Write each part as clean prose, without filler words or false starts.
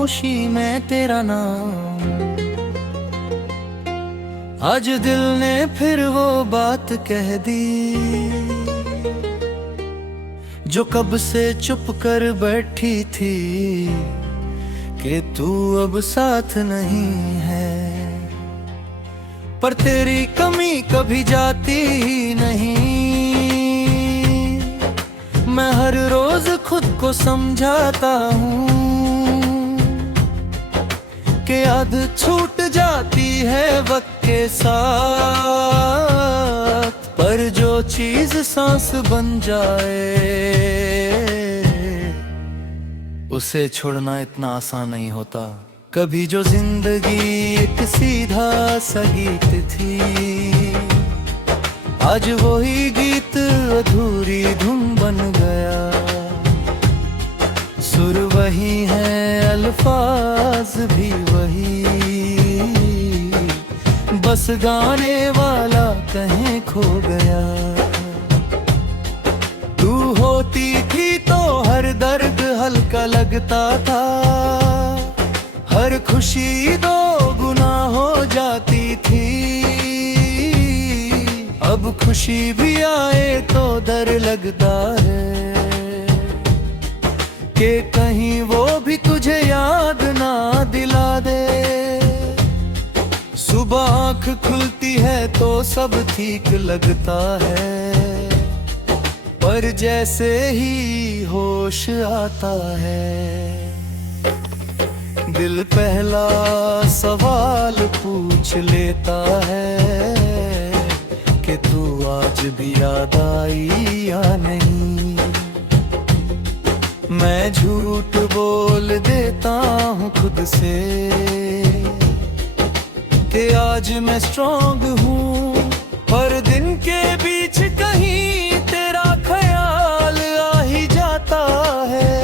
खामोशी में तेरा नाम। आज दिल ने फिर वो बात कह दी जो कब से चुप कर बैठी थी, कि तू अब साथ नहीं है। पर तेरी कमी कभी जाती ही नहीं। मैं हर रोज खुद को समझाता हूँ कि याद छूट जाती है वक्त के साथ, पर जो चीज सांस बन जाए उसे छोड़ना इतना आसान नहीं होता। कभी जो जिंदगी एक सीधा सा गीत थी, आज वही गीत अधूरी धुन बन गया। सुर वही है, अल्फाज भी वही, बस गाने वाला कहीं खो गया। तू होती थी तो हर दर्द हल्का लगता था, हर खुशी दो गुना हो जाती थी। अब खुशी भी आए तो डर लगता है कि कहीं वो भी तुझे याद ना दिला दे। सुबह आँख खुलती है तो सब ठीक लगता है, पर जैसे ही होश आता है दिल पहला सवाल पूछ लेता है कि तू आज भी याद आई या नहीं। मैं झूठ बोल देता हूँ खुद से कि आज मैं स्ट्रॉन्ग हूँ, पर दिन के बीच कहीं तेरा ख्याल आ ही जाता है।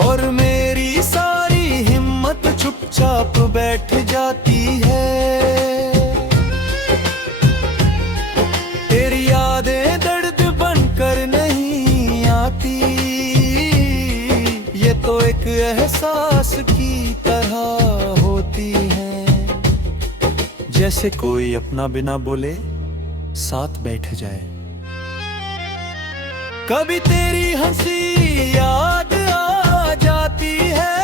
और मेरी सारी हिम्मत चुपचाप बैठ जाती है। तेरी यादें दर्द बनकर नहीं आती, ये तो एक एहसास की तरह होती है, जैसे कोई अपना बिना बोले साथ बैठ जाए। कभी तेरी हंसी याद आ जाती है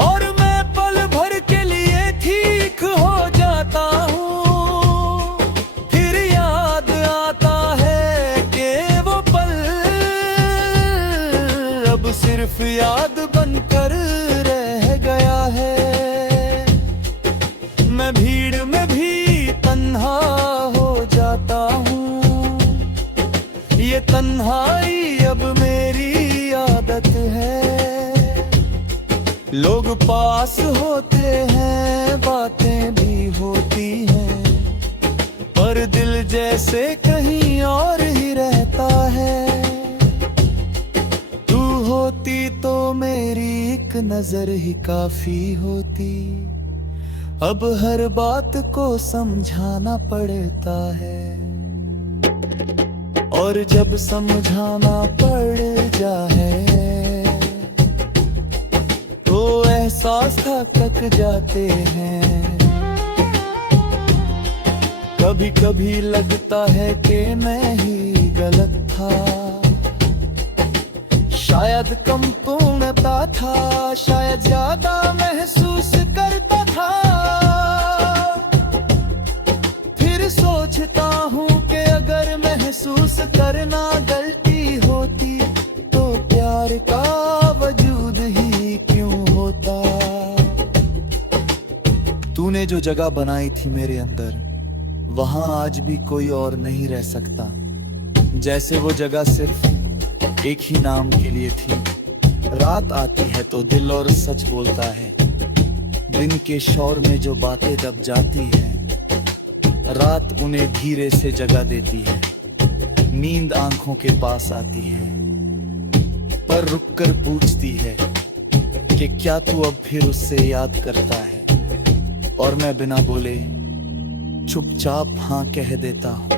और मैं पल भर के लिए ठीक हो जाता हूँ। फिर याद आता है कि वो पल अब सिर्फ याद बनकर रह गया है। मैं भीड़ में भी तन्हा हो जाता हूँ, ये तन्हाई अब मेरी आदत है। लोग पास होते हैं, बातें भी होती हैं, पर दिल जैसे कहीं और ही रहता है। तू होती तो मेरी एक नजर ही काफी होती, अब हर बात को समझाना पड़ता है। और जब समझाना पड़ जाए तो एहसास थक जाते हैं। कभी कभी लगता है कि मैं ही गलत था, शायद कम पूर्णता था, शायद ज्यादा महसूस करता था। फिर सोचता हूँ कि अगर महसूस करना गलती होती तो प्यार का वजूद ही क्यों होता। तूने जो जगह बनाई थी मेरे अंदर, वहां आज भी कोई और नहीं रह सकता, जैसे वो जगह सिर्फ एक ही नाम के लिए थी। रात आती है तो दिल और सच बोलता है, दिन के शोर में जो बातें दब जाती हैं, रात उन्हें धीरे से जगा देती है। नींद आंखों के पास आती है, पर रुककर पूछती है कि क्या तू अब फिर उससे याद करता है। और मैं बिना बोले चुपचाप हाँ कह देता हूँ।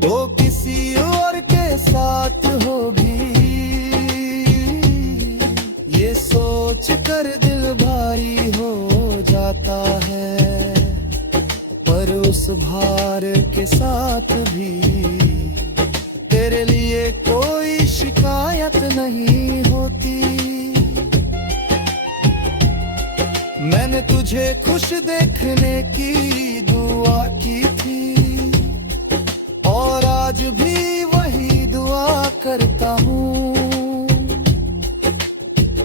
तो किसी और के साथ हो भी सोच कर दिल भारी हो जाता है, पर उस भार के साथ भी तेरे लिए कोई शिकायत नहीं होती। मैंने तुझे खुश देखने की दुआ की थी, और आज भी वही दुआ करता हूँ।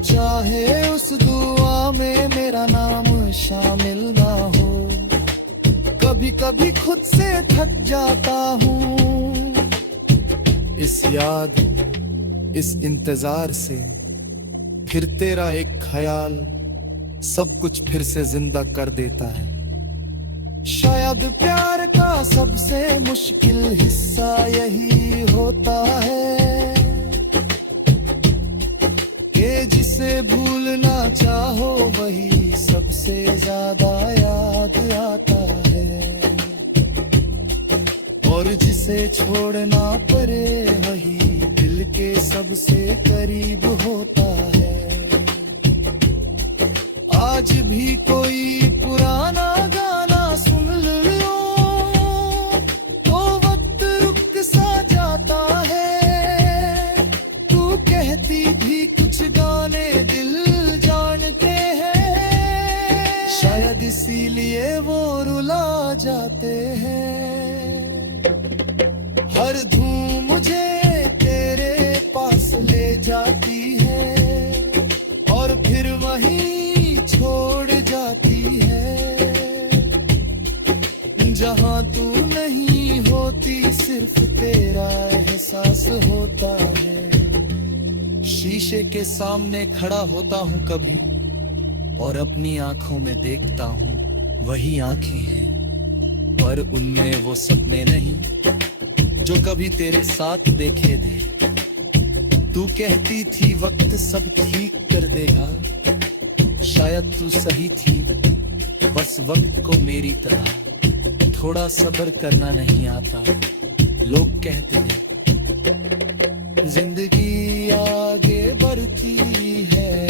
चाहे उस दुआ में मेरा नाम शामिल ना हो, कभी कभी खुद से थक जाता हूँ। इस याद, इस इंतजार से फिर तेरा एक ख्याल सब कुछ फिर से जिंदा कर देता है। शायद प्यार का सबसे मुश्किल हिस्सा यही होता है कि जिसे भूलना चाहो वही सबसे ज्यादा याद आता है, और जिसे छोड़ना पड़े वही दिल के सबसे करीब होता है। आज भी कोई पुराना गाना सुन लो तो वक्त रुक सा जाता है। तू कहती भी कुछ गाने दिल जानते हैं, शायद इसीलिए वो रुला जाते हैं। हर धूम मुझे तेरे पास ले जाती है, और फिर वहीं छोड़ जाती है। जहां तू नहीं होती सिर्फ तेरा एहसास होता है। शीशे के सामने खड़ा होता हूँ कभी, और अपनी आंखों में देखता हूँ वही आंखें हैं, पर उनमें वो सपने नहीं जो कभी तेरे साथ देखे थे। तू कहती थी वक्त सब ठीक कर देगा, शायद तू सही थी, बस वक्त को मेरी तरह थोड़ा सब्र करना नहीं आता। लोग कहते हैं जिंदगी आगे बढ़ती है,